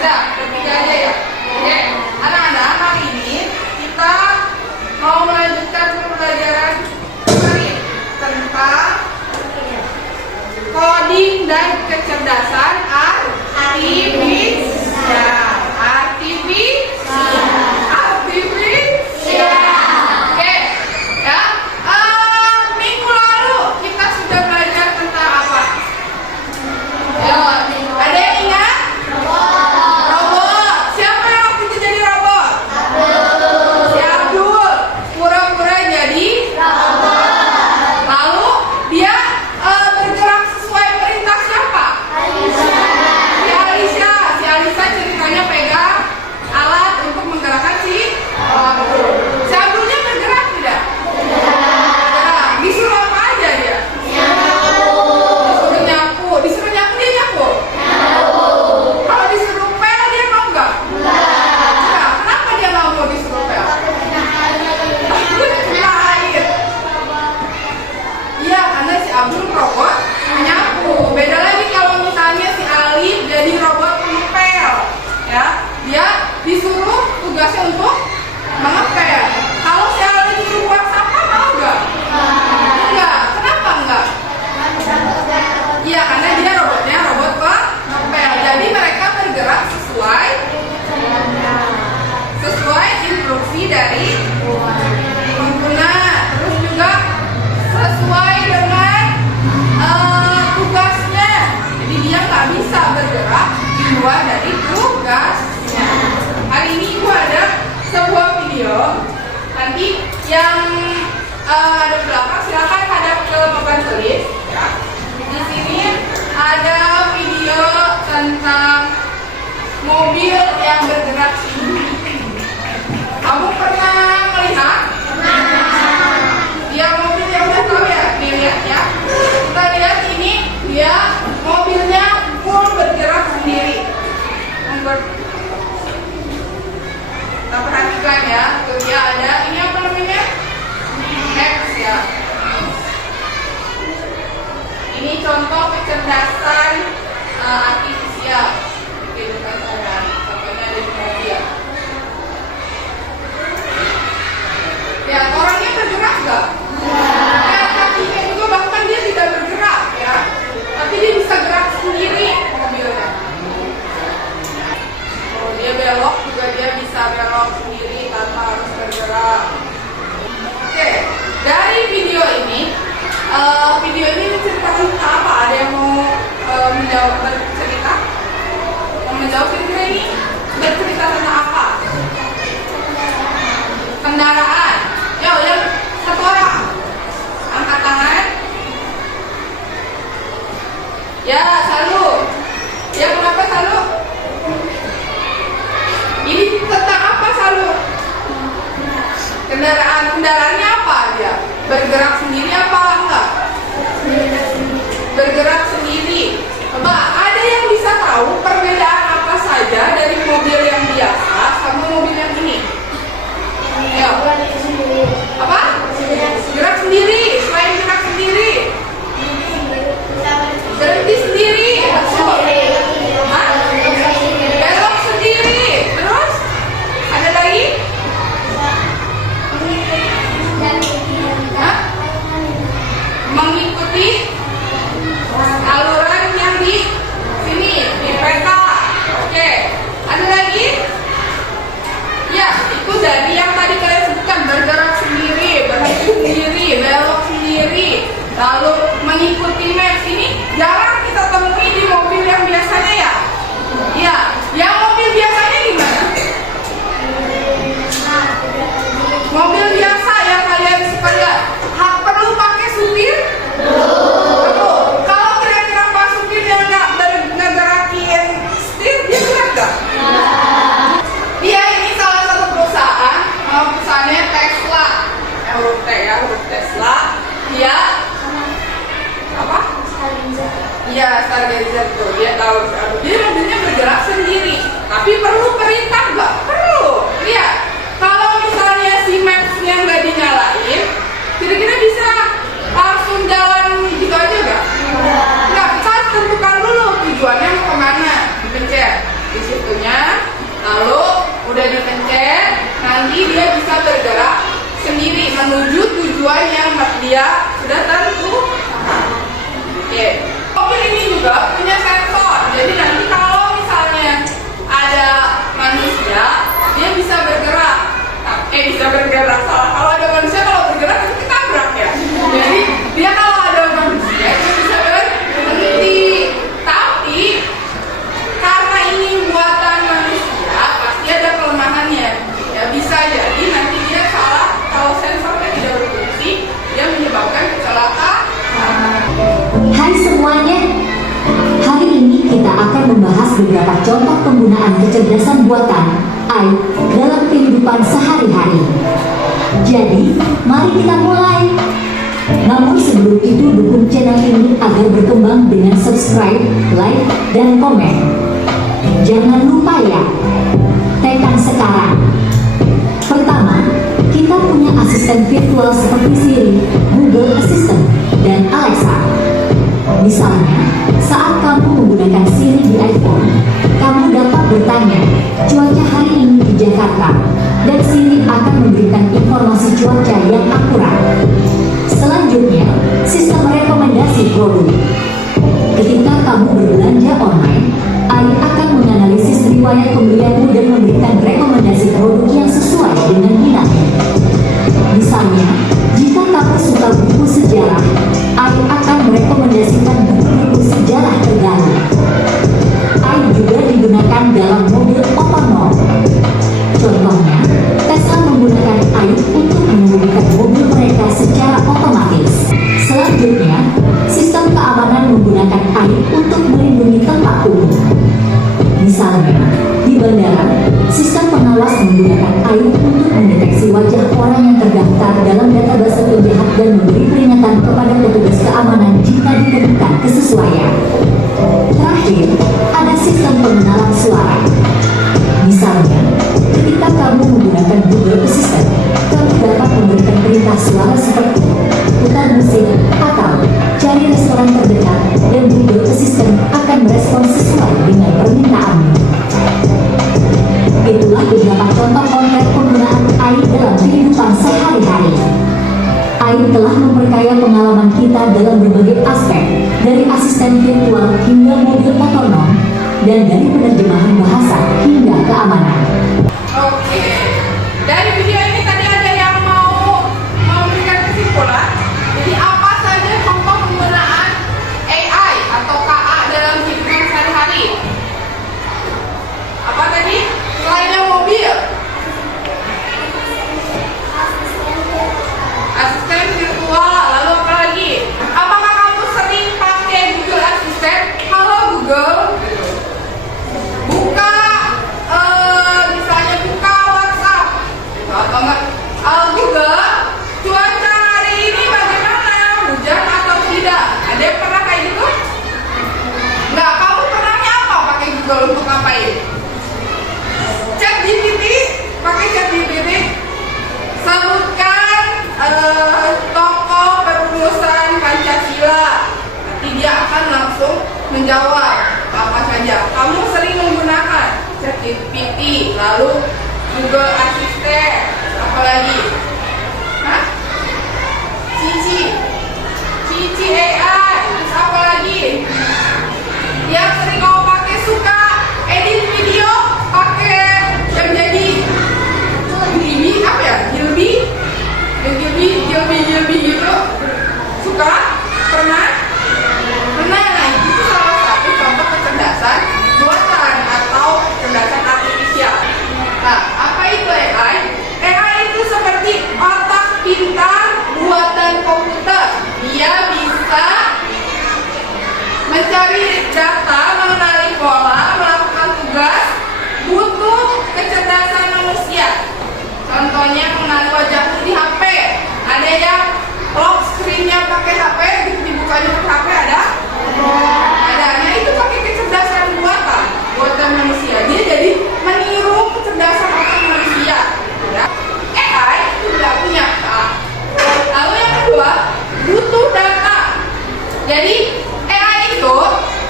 Sudah, ketiga aja ya. Oke, anak-anak, hari ini kita mau melanjutkan pembelajaran tentang coding dan kecerdasan artifisial. Oke, ya. Minggu lalu kita sudah belajar tentang apa? Ayo, ada yang ingat? Robot. Siapa yang waktu itu jadi robot? Si Abdul. Pura-pura jadi robot. Lalu dia bergerak sesuai perintah siapa? Si Alisa ceritanya pegang alat untuk menggerakkan si Abdul. Si Abdulnya bergerak tidak? Bergerak. Disuruh apa aja dia? Disuruh nyapu. Disuruh nyapu dia nyapu? Kalau disuruh pel dia mau nggak? Enggak. Kenapa dia nggak mau disuruh pel? Takut kena air. Iya, karena si Abdul robot menyapu. Beda lagi kalau misalnya si Alif jadi robot pengepel, ya. Dia disuruh tugasnya untuk mengepel. Kalau si Alif disuruh buang sampah mau nggak? Enggak. Kenapa enggak? Iya, karena dia robotnya robot pengepel. Jadi mereka bergerak sesuai instruksi dari pengguna. Terus juga sesuai dengan tugasnya. Jadi dia nggak bisa bergerak di luar dari tugasnya. Hari ini Ibu ada sebuah video. Nanti yang ada di belakang silakan hadap ke papan tulis. Ya. Di sini ada video tentang mobil yang bergerak sendiri. Kamu pernah melihat? Dia mobil yang udah tahu ya? Nih lihat ya. Kita lihat ini dia mobilnya full bergerak sendiri. Kita perhatikan ya. Tuh dia ada. Ini apa namanya? X ya. Ini contoh kecerdasan artifisial. Kehidupan sehari-hari. Contohnya ada di mobil. Ya, orangnya bergerak nggak? Ya, kakinya juga bahkan dia tidak bergerak ya. Tapi dia bisa gerak sendiri mobilnya. Oh, dia belok juga dia bisa belok sendiri tanpa harus bergerak. Oke, dari video ini menceritakan tentang apa? Ada yang mau bercerita? Mau menjawab kira-kira ini? Bercerita tentang apa? Kendaraan. Yo, yang satu orang angkat tangan. Ya, Salu. Ya, kenapa Salu? Ini tentang apa Salu? Kendaraannya apa dia? Bergerak sendiri apa enggak? Bergerak sendiri. Coba, ada yang bisa tahu perbedaan apa saja dari mobil yang biasa sama mobil yang ini? Ya. Apa? Gerak sendiri. Selain gerak sendiri, berhenti sendiri. Hah? Belok sendiri. Terus ada lagi? Hah? Mengikuti aluran yang di sini, di peta. Oke. Ada lagi? Ya, itu dari yang tadi kalian sebutkan, bergerak sendiri, berhenti sendiri, belok sendiri, lalu mengikuti maps. Ini jarang kita temui di mobil yang biasanya ya. Iya, yang mobil biasanya gimana? Mobil biasa yang kalian suka lihat, perlu pakai supir? Perlu. Kalau kira-kira Pak supir yang nggak ngegerakin setir, dia gerak nggak? Dia ini salah satu perusahaannya Tesla, huruf T ya, huruf Tesla. Dia apa? Iya, Stargazer tuh. Dia tahu. Dia mobilnya bergerak sendiri. Tapi perlu perintah nggak? Perlu. Lihat, kalau misalnya si maps-nya nggak dinyalain, kira-kira bisa langsung jalan gitu aja nggak? Nggak. Kita tentukan dulu tujuannya mau kemana. Dipencet. Di situnya tujuannya dia sudah tentu. Oke. Mobil ini juga punya sensor. Jadi nanti kalau misalnya ada manusia, dia bisa bergerak. Bisa bergerak salah. Kalau ada manusia kalau bergerak itu ketabrak ya. Jadi dia kalau ada manusia dia bisa berhenti. Tapi karena ini buatan manusia pasti ada kelemahannya. Ya bisa jadi nanti dia salah kalau sensornya tidak berfungsi, dia menyebabkan kecelakaan. Hai semuanya, hari ini kita akan membahas beberapa contoh penggunaan kecerdasan buatan AI dalam kehidupan sehari-hari. Jadi, mari kita mulai. Namun sebelum itu dukung channel ini agar berkembang dengan subscribe, like, dan komen. Jangan lupa ya, tekan sekarang. Pertama, kita punya asisten virtual seperti Siri, Google Assistant, dan Alexa. Misalnya, saat kamu menggunakan Siri di iPhone, kamu dapat bertanya, cuaca hari ini di Jakarta, dan Siri akan memberikan informasi cuaca yang akurat. Selanjutnya, sistem rekomendasi produk. Ketika kamu berbelanja online, AI akan menganalisis riwayat pembelianmu dan memberikan rekomendasi produk yang sesuai dengan minatmu. Misalnya, jika kamu suka buku sejarah, AI akan merekomendasikan buku-buku sejarah terbaru. AI juga digunakan dalam mobil otonom. Contohnya, Tesla menggunakan AI untuk mengemudikan mobil mereka secara otomatis. Selanjutnya, sistem keamanan menggunakan AI untuk melindungi tempat umum. Misalnya, di bandara, sistem pengawas menggunakan AI untuk mendeteksi wajah orang yang terdaftar dalam database penjahat dan memberi peringatan kepada petugas keamanan jika ditemukan kesesuaian. Terakhir, ada sistem pengenalan suara. Misalnya, ketika kamu menggunakan Google Assistant, kamu dapat memberikan perintah suara seperti putar musik atau cari restoran terdekat, dan Google Assistant akan merespons sesuai dengan permintaanmu. Itulah beberapa contoh konkret penggunaan AI dalam kehidupan sehari-hari. AI telah memperkaya pengalaman kita dalam berbagai aspek, dari asisten virtual hingga mobil otonom, dan dari penerjemahan bahasa hingga keamanan. Oke. Dari video ini tadi ada yang mau memberikan kesimpulan. Jadi apa saja contoh penggunaan AI atau KA dalam kehidupan sehari-hari? Apa tadi? Selainnya mobil, asisten virtual, lalu apa lagi? Apakah kamu sering pakai Google Assistant? Halo Google, buka misalnya buka WhatsApp, atau enggak? Google, cuaca hari ini bagaimana? Hujan atau tidak? Ada yang pernah kayak gitu? Enggak, kamu pernahnya apa pakai Google untuk ngapain? ChatGPT, pakai ChatGPT, sebutkan tokoh perumusan Pancasila. Nanti dia akan langsung menjawab apa saja. Kamu sering menggunakan ChatGPT, lalu Google Assistant, apa lagi? Hah? Cici AI, terus apa lagi? Yang sering kamu pakai suka edit video, pakai yang jadi Gilby, apa ya? Gilby gitu. Suka? Pernah? Nah, itu salah satu contoh kecerdasan buatan atau kecerdasan artifisial. Nah, apa itu AI? AI itu seperti otak pintar buatan komputer. Dia bisa mencari data, mengenali pola, melakukan tugas, butuh kecerdasan manusia. Contohnya mengenali wajahmu di HP. Ada yang lock screen-nya pakai HP, gitu dibukanya pakai HP, ada? Nah itu pakai kecerdasan buatan manusia. Dia jadi meniru kecerdasan otak manusia. Ya. AI itu tidak punya hak. Lalu yang kedua, butuh data. Jadi AI itu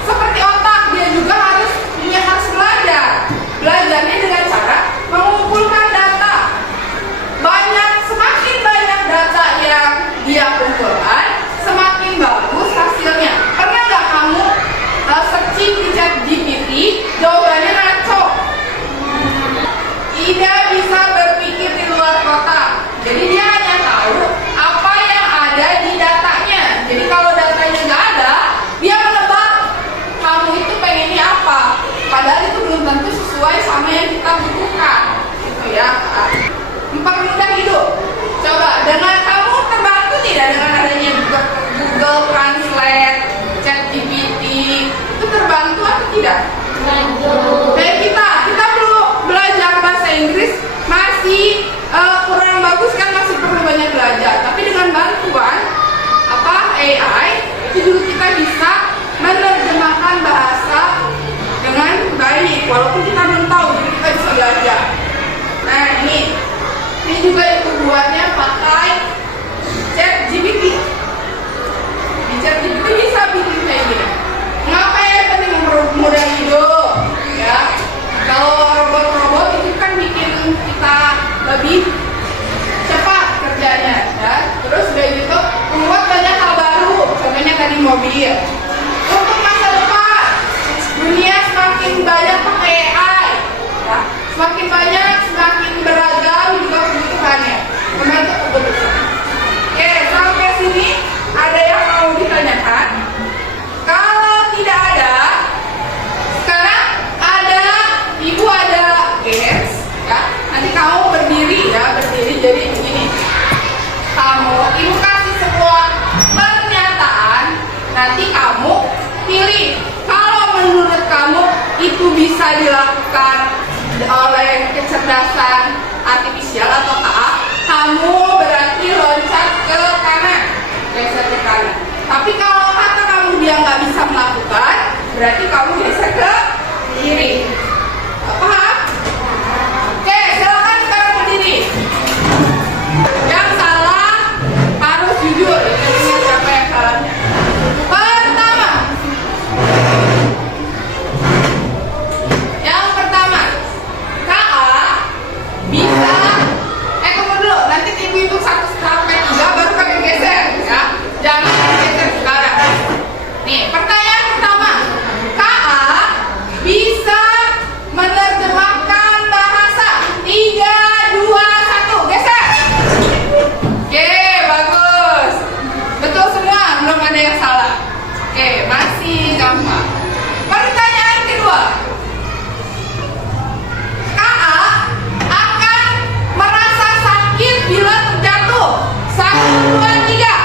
seperti otak, dia juga harus belajar. Belajarnya dengan cara mengumpulkan data. Semakin banyak data yang tidak? Kayak kita perlu belajar bahasa Inggris masih kurang bagus kan, masih perlu banyak belajar. Tapi dengan bantuan AI itu juga kita bisa menerjemahkan bahasa dengan baik walaupun kita belum tahu, jadi kita bisa belajar. Nah ini juga itu buatnya pakai ChatGPT. Di ChatGPT bisa bikin kayak gini. Kenapa ya penting mempermudah hidup? Ya, kalau robot-robot itu kan bikin kita lebih cepat kerjanya, ya. Terus udah gitu membuat banyak hal baru, contohnya tadi mobil. Untuk masa depan, dunia semakin banyak pakai AI, ya. Semakin banyak, semakin beragam juga kebutuhannya. Membantu kebutuhan. Oke, sampai sini ada yang mau ditanyakan? Kalau tidak ada, sekarang ibu ada games, ya. Nanti kamu berdiri jadi begini. Ibu kasih sebuah pernyataan, nanti kamu pilih. Kalau menurut kamu itu bisa dilakukan oleh kecerdasan artifisial atau AA, kamu berarti loncat ke kanan, geser ke kanan. Tapi kalau kata kamu dia nggak bisa melakukan, berarti kamu geser ke kiri. Paham? Oke, silakan sekarang berdiri. Yang salah harus jujur. Ini siapa yang salahnya? Yang pertama, KA bisa. Tunggu dulu. Nanti ibu hitung 1 sampai 3 baru kalian geser, ya. Jangan geser sekarang. Nih, pertanyaan pertama, KA bisa menerjemahkan bahasa. 3, 2, 1, geser. Oke, bagus. Betul semua, belum ada yang salah. Oke, masih gampang. Pertanyaan kedua, KA akan merasa sakit bila terjatuh. 1, 2, 3.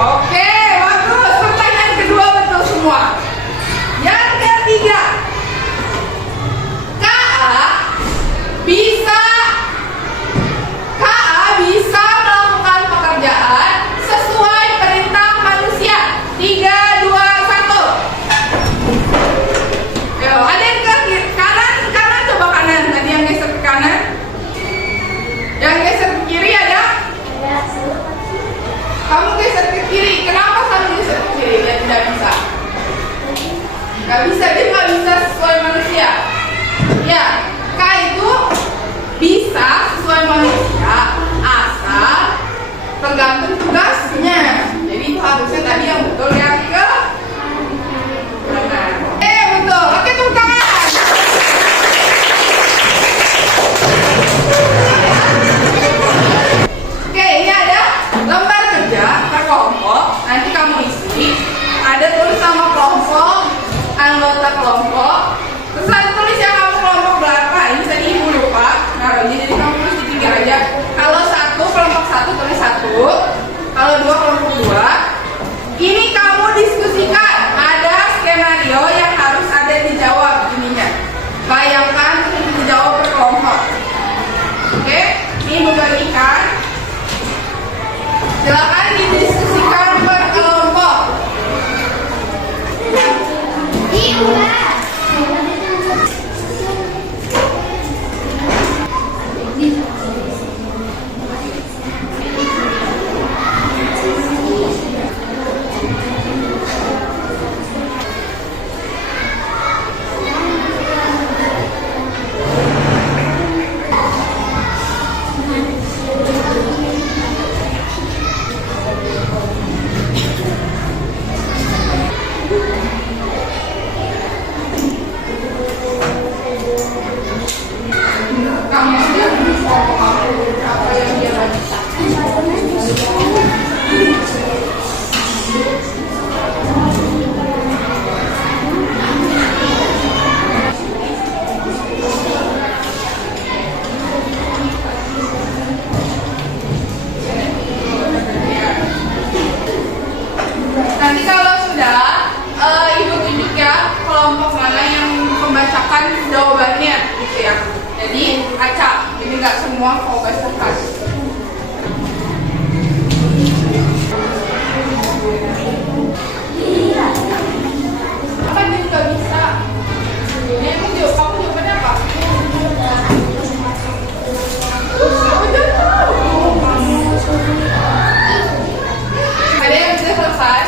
Oke, bagus. Pertanyaan kedua betul semua. Yang ketiga, KA bisa melakukan pekerjaan sesuai perintah manusia. 3, 2, 1. Yo, ada yang ke kanan, coba kanan. Tadi yang geser ke kanan. Yang geser ke kiri ada? Kamu geser ke kiri. Kenapa kamu geser ke kiri? Dia tidak bisa. Gak bisa, dia nggak bisa sesuai manusia. Ya, K itu bisa sesuai manusia asal tergantung tugasnya. Jadi itu harusnya tadi yang betul yang ke kanan. Betul. Oke, tepuk tangan. Oke, ini ada lembar kerja per kelompok. Nanti kamu isi. Ada tulis nama kelompok, anggota kelompok. Terus ada tulis yang kamu kelompok berapa. Ini tadi ibu lupa naruhnya, jadi kamu tulis di pinggir aja. Kalau kelompok 1 tulis 1. Kalau 2 kelompok 2. Ini kamu diskusikan. Ada skenario yang harus ada dijawab ininya. Bayangkan terus dijawab per kelompok. Oke, ini bagikan. Silakan didiskusikan per kelompok. jawabannya gitu ya. Jadi acak, jadi nggak semua fokus. Apa juga bisa? Ini emang kamu jawabannya apa? Ada yang sudah selesai?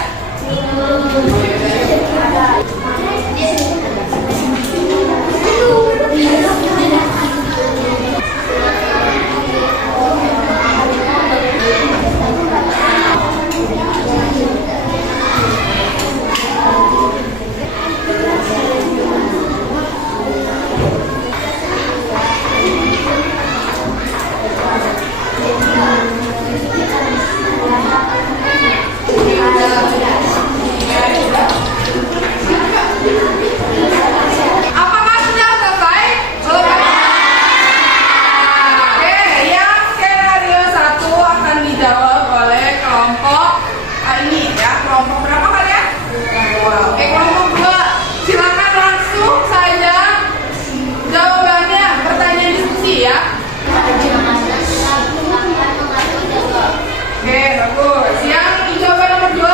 Apakah sudah selesai? Oke, yang skenario 1 akan dijawab oleh kelompok ini ya. Kelompok berapa kalian? Oke, kelompok 2. Silakan langsung saja jawabannya, pertanyaan diskusi ya. Oke, bagus. Yang jawaban nomor 2?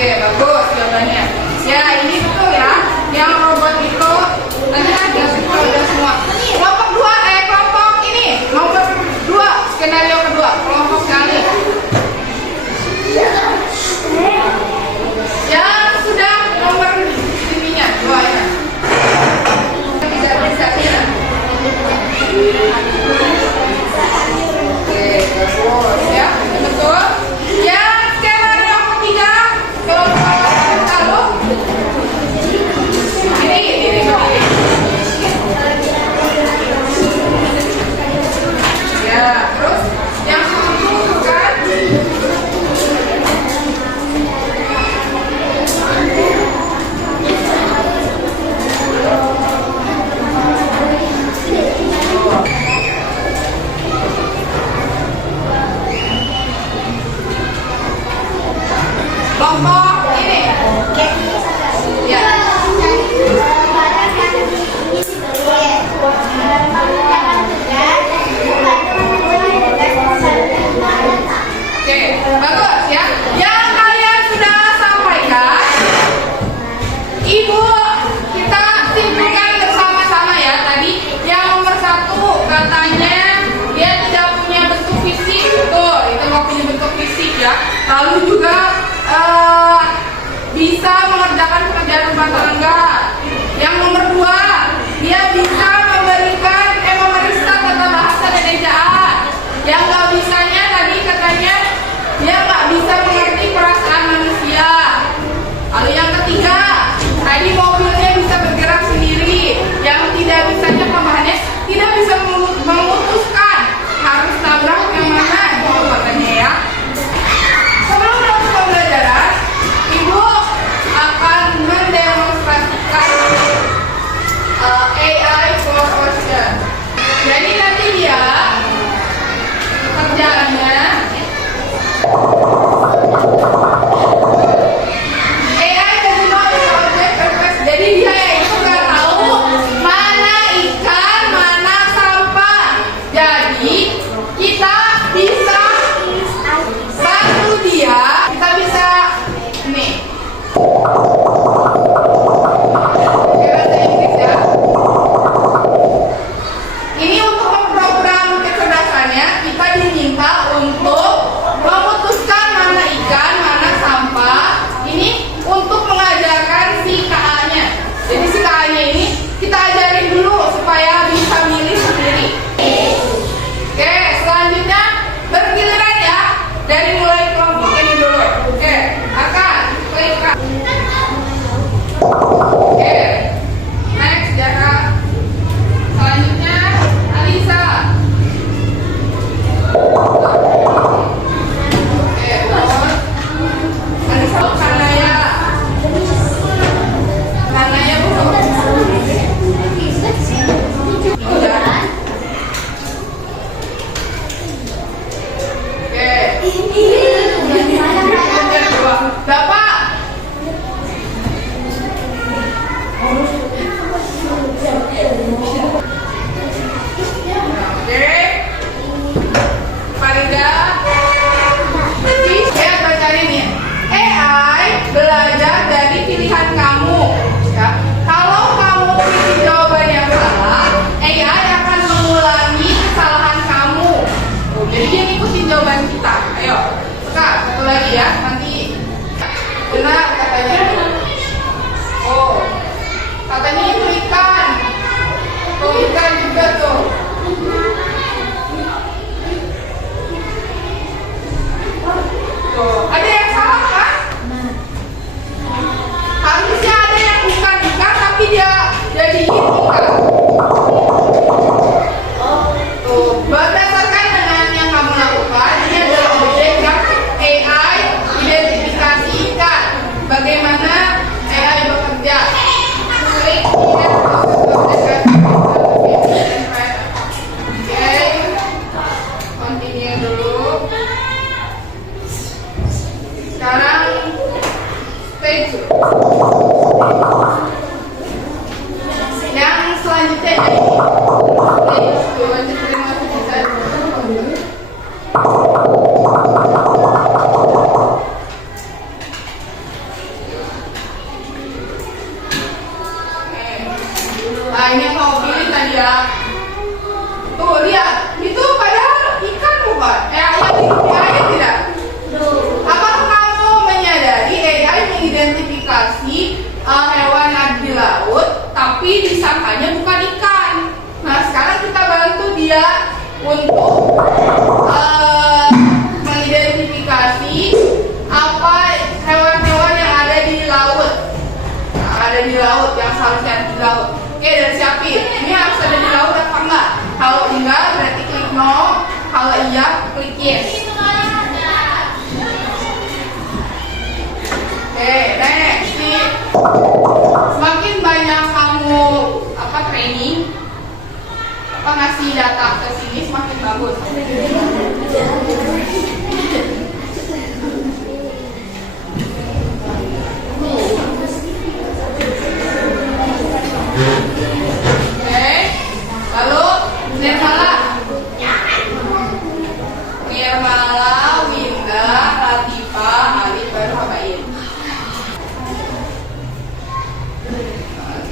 Oke, bagus jawabannya. Ya, ini betul ya. Yang robot itu nanti ada udah semua. Kelompok 2, kelompok ini nomor 2, skenario kedua, kelompok sekali. Yang sudah nomor ininya 2 ya. Bisa ya. Oke, bagus ya. Betul. Yang skenario ketiga, kelompok lalu ini. Ya, terus yang satu kan kelompok ini. Ya. Oke, bagus ya. Yang kalian sudah sampaikan, Ibu, kita simpulkan bersama-sama ya. Tadi yang nomor 1 katanya dia tidak punya bentuk fisik, betul. Itu nggak punya bentuk fisik ya. Lalu juga bisa mengerjakan pekerjaan rumah tangga. Yang nomor 2, dia bisa memeriksa tata bahasa dan ejaan. Yang nggak bisanya tadi katanya dia nggak bisa mengerti perasaan manusia. Lalu yang ketiga, tadi mobilnya bisa bergerak sendiri. Yang tidak bisanya tambahannya tidak bisa memutuskan harus tabrak yang mana katanya ya. Sebelum masuk pembelajaran, Ibu akan mendemonstrasikan AI ya, nanti benar katanya. Oh, katanya itu ikan. Tuh ikan juga tuh. Tuh, ada yang salah kan? Harusnya ada yang bukan ikan tapi dia jadi ikan. Tuh, berdasarkan dengan yang kamu lakukan, ini adalah objek yang AI identifikasi ikan. Bagaimana AI bekerja? Klik here. Oke, continue dulu. Sekarang stage yang selanjutnya ini. Lanjutin waktu kita. Nah, ini yang mau pilih tadi ya. Tuh, lihat. Itu padahal ikan bukan? Yang di air tidak? Apakah kamu menyadari AI mengidentifikasi hewan di laut, tapi disangkanya bukan ikan? Nah, sekarang kita bantu dia untuk mengidentifikasi apa hewan-hewan yang ada di laut. Nah, ada di laut, yang seharusnya ada di laut. Oke, dari Syafir, ini harus ada di laut apa enggak? Kalau enggak, berarti klik no. Kalau iya, klik yes. Oke, next. Semakin banyak kamu training, ngasih data ke sini, semakin bagus. Lalu Nirmala, Winda, Latifa, Alif, baru Habain.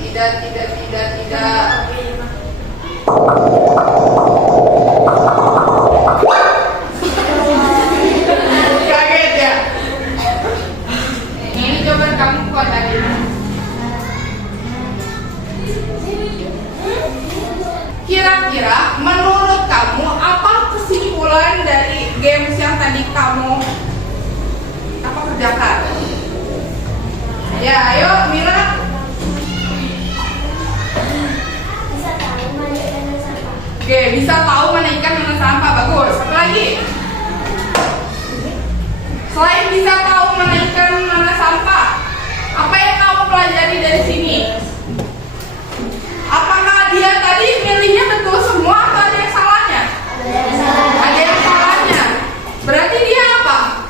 Tidak. Kaget ya? Ini coba kamu kuat tadi. Kira-kira menurut kamu apa kesimpulan dari games yang tadi kamu kerjakan? Ya, ayo Mila. Oke, bisa tahu mana ikan mana sampah, bagus. Apa lagi? Selain bisa tahu mana ikan mana sampah, apa yang kamu pelajari dari sini? Apakah dia tadi milihnya betul semua atau ada yang salahnya? Ada yang salahnya. Berarti dia apa?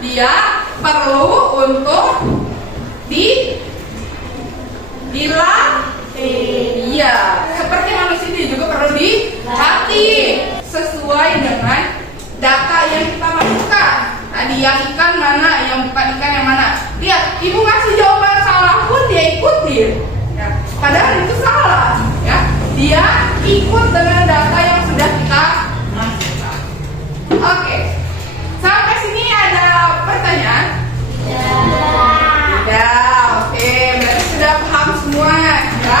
Dia perlu untuk dilatih. Iya, seperti manusia dia juga perlu dilatih sesuai dengan data yang kita masukkan. Tadi yang ikan mana, yang bukan ikan yang mana. Lihat, ibu kasih jawaban salah pun dia ikutin. Ya, padahal itu salah. Ya, dia ikut dengan data yang sudah kita masukkan. Oke, sampai sini ada pertanyaan? Ya, oke, berarti sudah paham semua. Ya.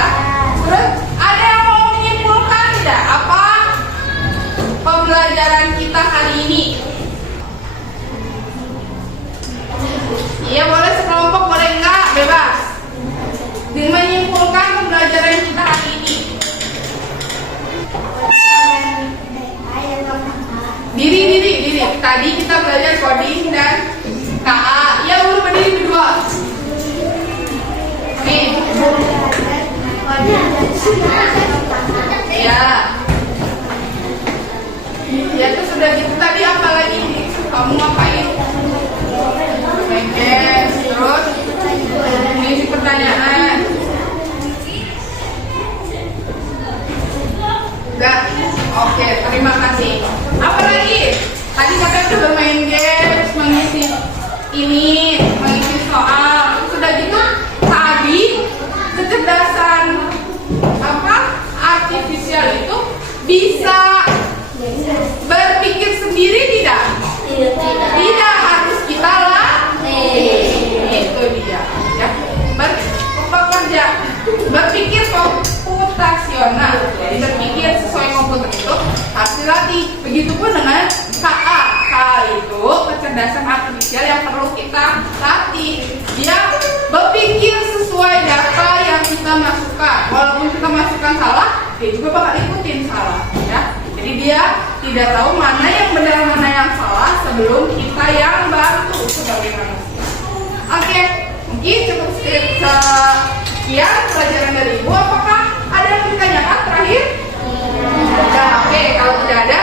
Terus ada yang mau menyimpulkan tidak apa pembelajaran kita hari ini? Iya, boleh sekelompok, boleh enggak, bebas. Menyimpulkan pembelajaran kita hari ini. Diri. Tadi kita belajar coding dan KA. Ya, udah berdiri berdua. Nih. Ya itu sudah gitu. Tadi apa lagi? Kamu ngapain? Terus mengisi pertanyaan. Udah. Oke, terima kasih. Apa lagi? Tadi kakak sudah main games, mengisi ini, mengisi soal. Sudah gitu tadi kecerdasan artifisial itu bisa berpikir sendiri tidak? Tidak. Begitupun dengan KA. KA itu kecerdasan artifisial yang perlu kita latih. Dia berpikir sesuai data yang kita masukkan. Walaupun kita masukkan salah, dia juga bakal ikutin salah, ya. Jadi dia tidak tahu mana yang benar mana yang salah sebelum kita yang bantu sebagai manusia. Oke, mungkin cukup sekian pelajaran dari Ibu. Apakah ada yang ditanyakan terakhir? Nah, oke, kalau tidak ada,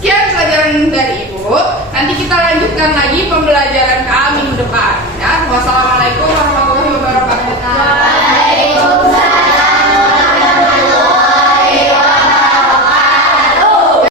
sekian pelajaran dari Ibu. Nanti kita lanjutkan lagi pembelajaran kami minggu depan. Ya, wassalamualaikum.